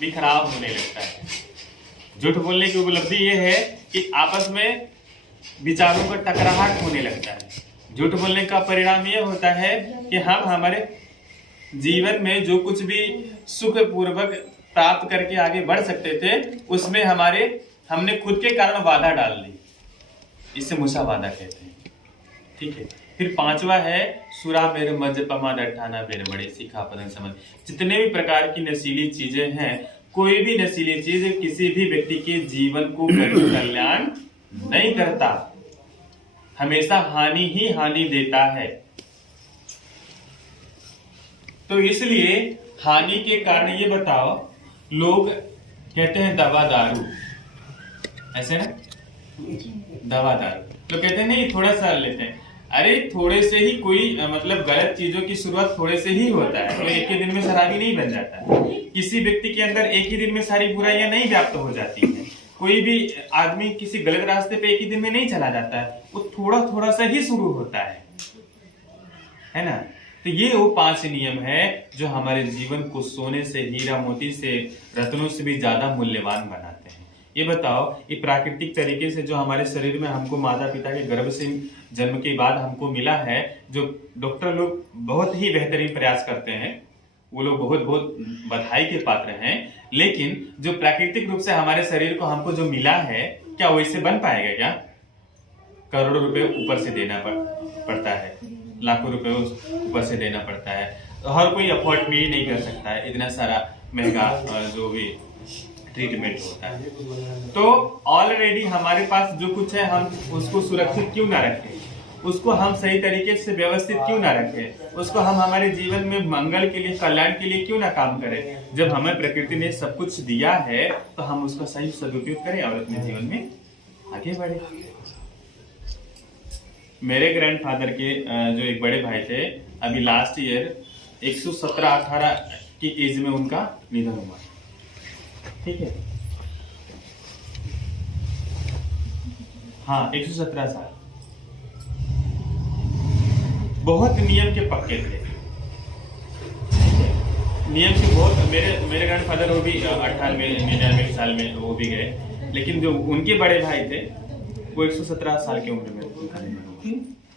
भी खराब होने लगता है। झूठ बोलने की उपलब्धि ये है कि आपस में विचारों का टकराहट होने लगता है। झूठ बोलने का परिणाम ये होता है कि हम हमारे जीवन में जो कुछ भी सुख पूर्वक प्राप्त करके आगे बढ़ सकते थे उसमें हमने खुद के कारण बाधा डाल दी। इसे मूसा वादा कहते हैं। ठीक है। फिर पांचवा है सुरा मेरे मज पमाद अठाना बेर बड़े सीखा पदन समझ। जितने भी प्रकार की नशीली चीजें हैं, कोई भी नशीली चीज किसी भी व्यक्ति के जीवन को कल्याण नहीं करता, हमेशा हानि ही हानि देता है। तो इसलिए हानि के कारण ये बताओ, लोग कहते हैं दवा दारू, ऐसे ना, दवा दारू तो कहते हैं नहीं थोड़ा सा लेते हैं। अरे थोड़े से ही कोई मतलब गलत चीजों की शुरुआत थोड़े से ही होता है। तो एक ही दिन में शराबी नहीं बन जाता। किसी व्यक्ति के अंदर एक ही दिन में सारी बुराइयां नहीं व्याप्त हो जाती हैं। कोई भी आदमी किसी गलत रास्ते पे एक ही दिन में नहीं चला जाता है, वो थोड़ा थोड़ा सा ही शुरू होता है ना। तो ये वो 5 नियम है जो हमारे जीवन को सोने से, हीरा मोती से, रत्नों से भी ज्यादा मूल्यवान बनाते हैं। ये बताओ, ये प्राकृतिक तरीके से जो हमारे शरीर में हमको माता पिता के गर्भ से जन्म के बाद हमको मिला है, जो डॉक्टर लोग बहुत ही बेहतरीन प्रयास करते हैं, वो लोग बहुत बहुत बधाई के पात्र हैं। लेकिन जो प्राकृतिक रूप से हमारे शरीर को हमको जो मिला है, क्या वैसे बन पाएगा क्या? करोड़ों रुपए ऊपर से देना पड़ता है, लाखों रुपए ऊपर से देना पड़ता है। तो हर कोई अफोर्ड भी नहीं कर सकता है इतना सारा महंगा जो भी ट्रीटमेंट होता है। तो ऑलरेडी हमारे पास जो कुछ है, हम उसको सुरक्षित क्यों ना रखें, उसको हम सही तरीके से व्यवस्थित क्यों ना रखें, उसको हम हमारे जीवन में मंगल के लिए, कल्याण के लिए क्यों ना काम करें। जब हमें प्रकृति ने सब कुछ दिया है तो हम उसका सही सदुपयोग करें और अपने जीवन में आगे बढ़े। मेरे ग्रैंडफादर के जो एक बड़े भाई थे, अभी लास्ट ईयर 117-18 की एज में उनका निधन हुआ। ठीक है, हाँ 117 साल। बहुत नियम के पक्के थे, नियम के बहुत। मेरे ग्रैंडफादर वो भी 98-99 साल में वो भी गए, लेकिन जो उनके बड़े भाई थे वो 117 साल की उम्र में।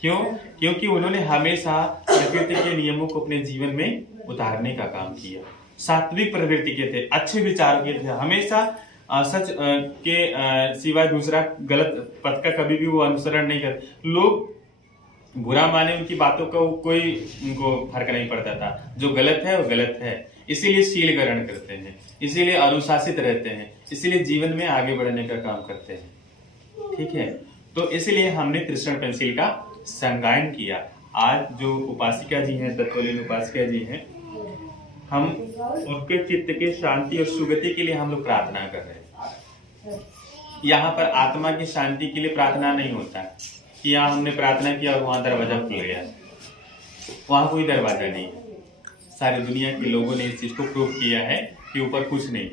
क्यों? क्योंकि उन्होंने हमेशा प्रकृति के नियमों को अपने जीवन में उतारने का काम किया। सात्विक प्रवृत्ति के थे, अच्छे विचार के थे, हमेशा सच के सिवाय दूसरा गलत पथ का कभी भी वो अनुसरण नहीं करते। लोग बुरा माने उनकी बातों का कोई उनको फर्क नहीं पड़ता था। जो गलत है वो गलत है, इसीलिए शील ग्रहण करते हैं, इसीलिए अनुशासित रहते हैं, इसीलिए जीवन में आगे बढ़ने का काम करते हैं। ठीक है, तो इसलिए हमने त्रिशरण पेंसिल का संगायन किया। आज जो उपासिका जी हैं, तत्वलीन उपासिका जी हैं, हम उनके चित्त के शांति और सुगति के लिए हम लोग प्रार्थना कर रहे हैं। यहाँ पर आत्मा की शांति के लिए प्रार्थना नहीं होता कि यहाँ हमने प्रार्थना किया और वहां दरवाजा खुल गया। वहां कोई दरवाजा नहीं है। सारी दुनिया के लोगों ने इस चीज को प्रूव किया है कि ऊपर कुछ नहीं,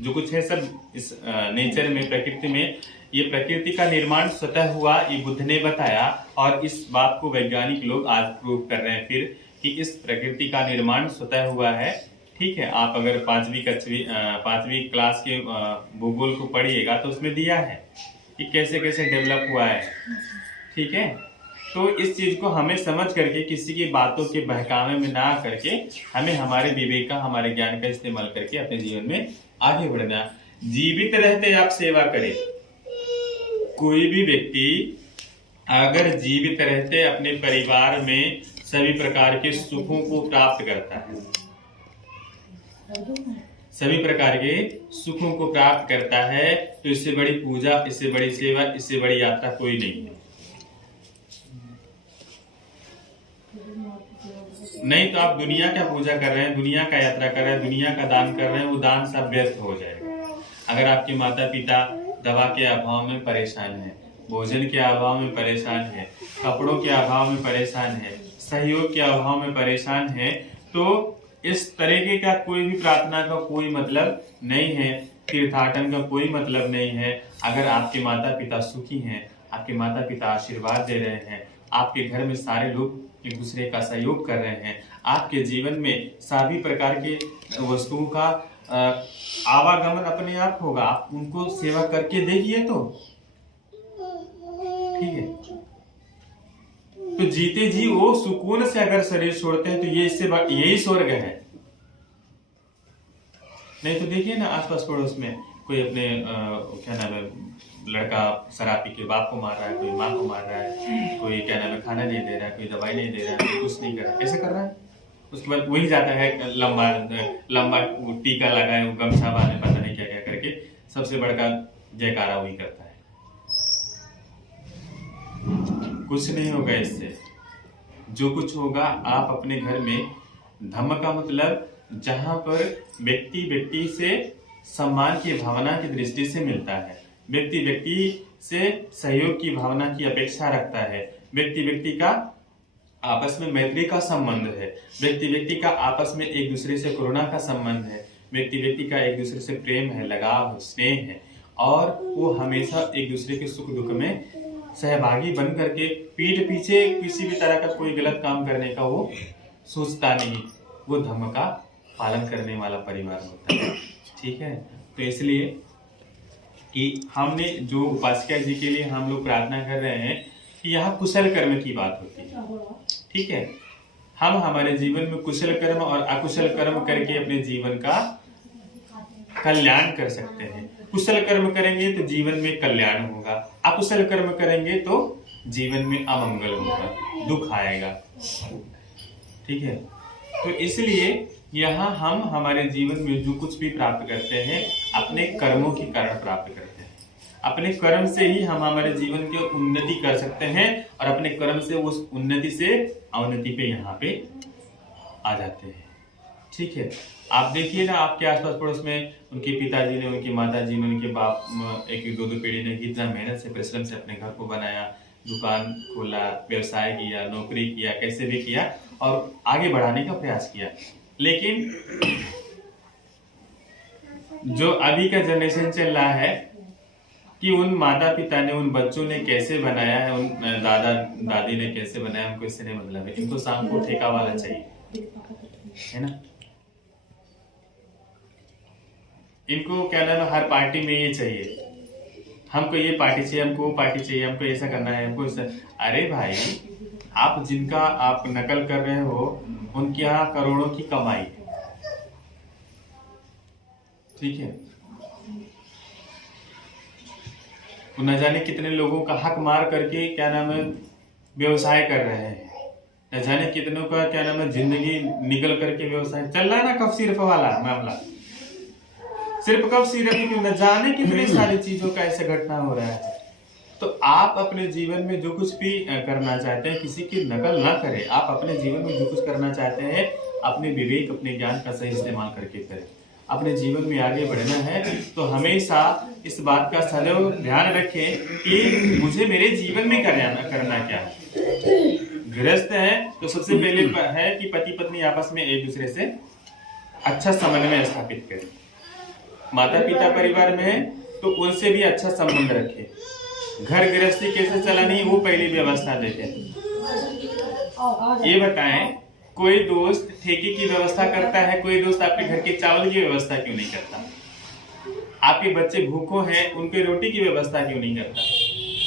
जो कुछ है सब इस नेचर में, प्रकृति में। ये प्रकृति का निर्माण स्वतः हुआ, ये बुद्ध ने बताया, और इस बात को वैज्ञानिक लोग आज प्रूव कर रहे हैं फिर कि इस प्रकृति का निर्माण स्वतः हुआ है। ठीक है, आप अगर 5वीं क्लास के भूगोल को पढ़िएगा तो उसमें दिया है कि कैसे कैसे डेवलप हुआ है। ठीक है, तो इस चीज को हमें समझ करके, किसी की बातों के बहकावे में ना करके, हमें हमारे विवेक का, हमारे ज्ञान का इस्तेमाल करके अपने जीवन में आगे बढ़ना। जीवित रहते आप सेवा करें। कोई भी व्यक्ति अगर जीवित रहते अपने परिवार में सभी प्रकार के सुखों को प्राप्त करता है, सभी प्रकार के सुखों को प्राप्त करता है, तो इससे बड़ी पूजा, इससे बड़ी सेवा, इससे बड़ी यात्रा कोई नहीं है। नहीं तो आप दुनिया का पूजा कर रहे हैं, दुनिया का यात्रा कर रहे हैं, दुनिया का दान कर रहे हैं, वो दान सब व्यर्थ हो जाएगा। अगर आपके माता पिता दवा के अभाव में परेशान है, भोजन के अभाव में परेशान है, कपड़ों के अभाव में परेशान है, सहयोग के अभाव में परेशान है, तो इस तरीके का कोई भी प्रार्थना का कोई मतलब नहीं है, तीर्थाटन का कोई मतलब नहीं है। अगर आपके माता पिता सुखी हैं, आपके माता पिता आशीर्वाद दे रहे हैं, आपके घर में सारे लोग एक दूसरे का सहयोग कर रहे हैं, आपके जीवन में सभी प्रकार के वस्तुओं का आवागमन अपने आप होगा। आप उनको सेवा करके देखिए तो ठीक है। तो जीते जी वो सुकून से अगर शरीर छोड़ते हैं तो ये इससे यही स्वर्ग है। नहीं तो देखिए ना आसपास पड़ोस में कोई अपने क्या नाम है लड़का शराब पी के बाप को मार रहा है, कोई माँ को मार रहा है, कोई क्या नाम है खाना नहीं दे रहा है, कोई दवाई नहीं दे रहा है, कोई कुछ नहीं कर रहा है, कैसे कर रहा है? उसके बाद वही जाता है लंबा लंबा टीका लगाए, गमछा बांधे, पता नहीं क्या क्या करके सबसे बड़का जयकारा वही करता है। कुछ नहीं होगा इससे। जो कुछ होगा आप अपने घर में, धम्म का मतलब जहां पर व्यक्ति व्यक्ति से सम्मान की भावना की दृष्टि से मिलता है, व्यक्ति व्यक्ति से सहयोग की भावना की अपेक्षा रखता है, व्यक्ति व्यक्ति का आपस में मैत्री का संबंध है, व्यक्ति व्यक्ति का आपस में एक दूसरे से करुणा का संबंध है, व्यक्ति व्यक्ति का एक दूसरे से प्रेम है, लगाव है, स्नेह है, और वो हमेशा एक दूसरे के सुख दुख में सहभागी बन करके पीठ पीछे किसी भी तरह का कोई गलत काम करने का वो सोचता नहीं। वो धर्म का पालन करने वाला परिवार होता है। ठीक है, तो इसलिए कि हमने जो उपासिका जी के लिए हम लोग प्रार्थना कर रहे हैं कि यहाँ कुशल कर्म की बात होती है। ठीक है, हम हमारे जीवन में कुशल कर्म और अकुशल कर्म करके अपने जीवन का कल्याण कर सकते हैं। कुशल कर्म करेंगे तो जीवन में कल्याण होगा, अकुशल कर्म करेंगे तो जीवन में अमंगल होगा, दुख आएगा। ठीक है, तो इसलिए यहाँ हम हमारे जीवन में जो कुछ भी प्राप्त करते हैं अपने कर्मों के कारण प्राप्त करते हैं। अपने कर्म से ही हम हमारे जीवन की उन्नति कर सकते हैं और अपने कर्म से उस उन्नति से अवनति पे यहाँ पे आ जाते हैं। ठीक है, आप देखिए ना आपके आसपास पड़ोस में उनके पिताजी ने, उनकी माताजी ने, उनके बाप एक दो पीढ़ी ने कितना मेहनत से परिश्रम से अपने घर को बनाया, दुकान खोला, व्यवसाय किया, नौकरी किया, कैसे भी किया और आगे बढ़ाने का प्रयास किया। लेकिन जो अभी का जनरेशन चल रहा है कि उन माता पिता ने, उन बच्चों ने कैसे बनाया है, उन दादा दादी ने कैसे बनाया, उनको इससे नहीं मतलब है। इनको शाम को ठेका वाला चाहिए, है ना। इनको क्या नाम है, हर पार्टी में ये चाहिए, हमको ये पार्टी चाहिए, हमको वो पार्टी चाहिए, हमको ऐसा करना है, हमको ऐसा। अरे भाई, आप जिनका आप नकल कर रहे हो उनके यहाँ करोड़ों की कमाई है। ठीक है, तो न जाने कितने लोगों का हक मार करके क्या नाम है व्यवसाय कर रहे हैं, न जाने कितनों का क्या नाम है जिंदगी निकल करके व्यवसाय चल रहा है ना। कफ सिर्फ वाला मामला, सिर्फ कफ सिर्फ क्यों, न जाने कितनी सारी चीजों का ऐसे घटना हो रहा है। तो आप अपने जीवन में जो कुछ भी करना चाहते हैं किसी की नकल ना करें। आप अपने जीवन में जो कुछ करना चाहते हैं अपने विवेक, अपने ज्ञान का सही इस्तेमाल करके करें। अपने जीवन में आगे बढ़ना है तो हमेशा इस बात का सदैव ध्यान रखें कि मुझे मेरे जीवन में करना क्या है। गृहस्थ है तो सबसे पहले है कि पति पत्नी आपस में एक दूसरे से अच्छा समन्वय स्थापित करें। माता पिता परिवार में है तो उनसे भी अच्छा संबंध रखें। घर गृहस्थी कैसे चलानी है वो पहली व्यवस्था देते। ये बताएं, कोई दोस्त ठेके की व्यवस्था करता है, कोई दोस्त आपके घर के चावल की व्यवस्था क्यों नहीं करता? आपके बच्चे भूखों हैं, उनके रोटी की व्यवस्था क्यों नहीं करता?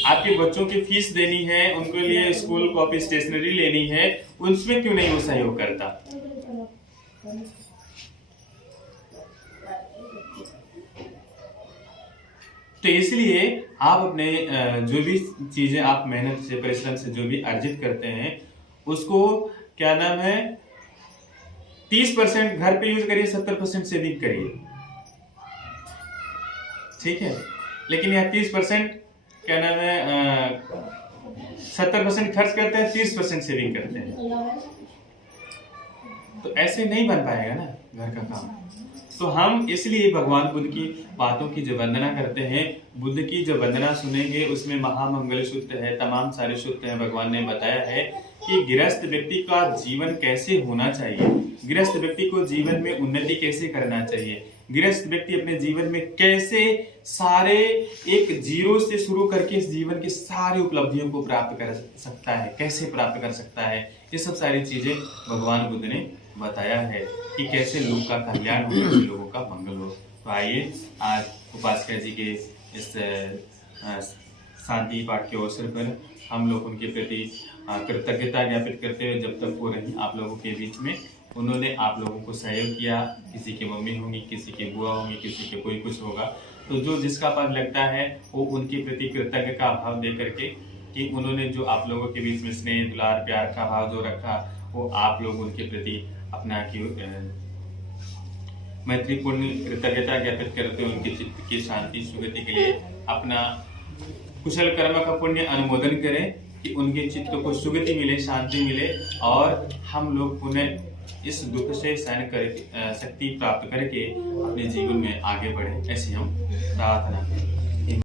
आपके बच्चों की फीस देनी है, उनके लिए स्कूल कॉपी स्टेशनरी लेनी है, उसमें क्यों नहीं वो सहयोग करता? तो इसलिए आप अपने जो भी चीजें आप मेहनत से, परिश्रम से जो भी अर्जित करते हैं उसको क्या नाम है 30% घर पे यूज करिए, 70% सेविंग करिए। ठीक है, लेकिन यह 30% क्या नाम है 70% खर्च करते हैं, 30% सेविंग करते हैं, तो ऐसे नहीं बन पाएगा ना घर का काम। तो हम इसलिए भगवान बुद्ध की बातों की जो वंदना करते हैं, बुद्ध की जो वंदना सुनेंगे उसमें महामंगल सूत्र है, तमाम सारे सूत्र हैं। भगवान ने बताया है कि गृहस्थ व्यक्ति का जीवन कैसे होना चाहिए, गृहस्थ व्यक्ति को जीवन में उन्नति कैसे करना चाहिए, गृहस्थ व्यक्ति अपने जीवन में कैसे सारे एक जीरो से शुरू करके इस जीवन की सारी उपलब्धियों को प्राप्त कर सकता है, कैसे प्राप्त कर सकता है। ये सब सारी चीजें भगवान बुद्ध ने बताया है कि कैसे लोग का कल्याण हो, कैसे लोगों का मंगल हो। तो आइए आज उपासका जी के इस शांति पाठ के अवसर पर हम लोग उनके प्रति कृतज्ञता ज्ञापित करते हुए, जब तक वो रही आप लोगों के बीच में, उन्होंने आप लोगों को सहयोग किया। किसी की मम्मी होंगी, किसी की बुआ होंगी, किसी के कोई कुछ होगा, तो जो जिसका पद लगता है वो उनके प्रति कृतज्ञ का भाव दे करके, कि उन्होंने जो आप लोगों के बीच में स्नेह दुलार प्यार का भाव जो रखा, वो आप लोग उनके प्रति अपना मैत्रीपूर्ण कृतज्ञता ज्ञापित करते हुए उनके चित्त की शांति सुगति के लिए अपना कुशल कर्म का पुण्य अनुमोदन करें, कि उनके चित्त को सुगति मिले, शांति मिले, और हम लोग पुनः इस दुख से सहन कर शक्ति प्राप्त करके अपने जीवन में आगे बढ़े, ऐसी हम प्रार्थना करें।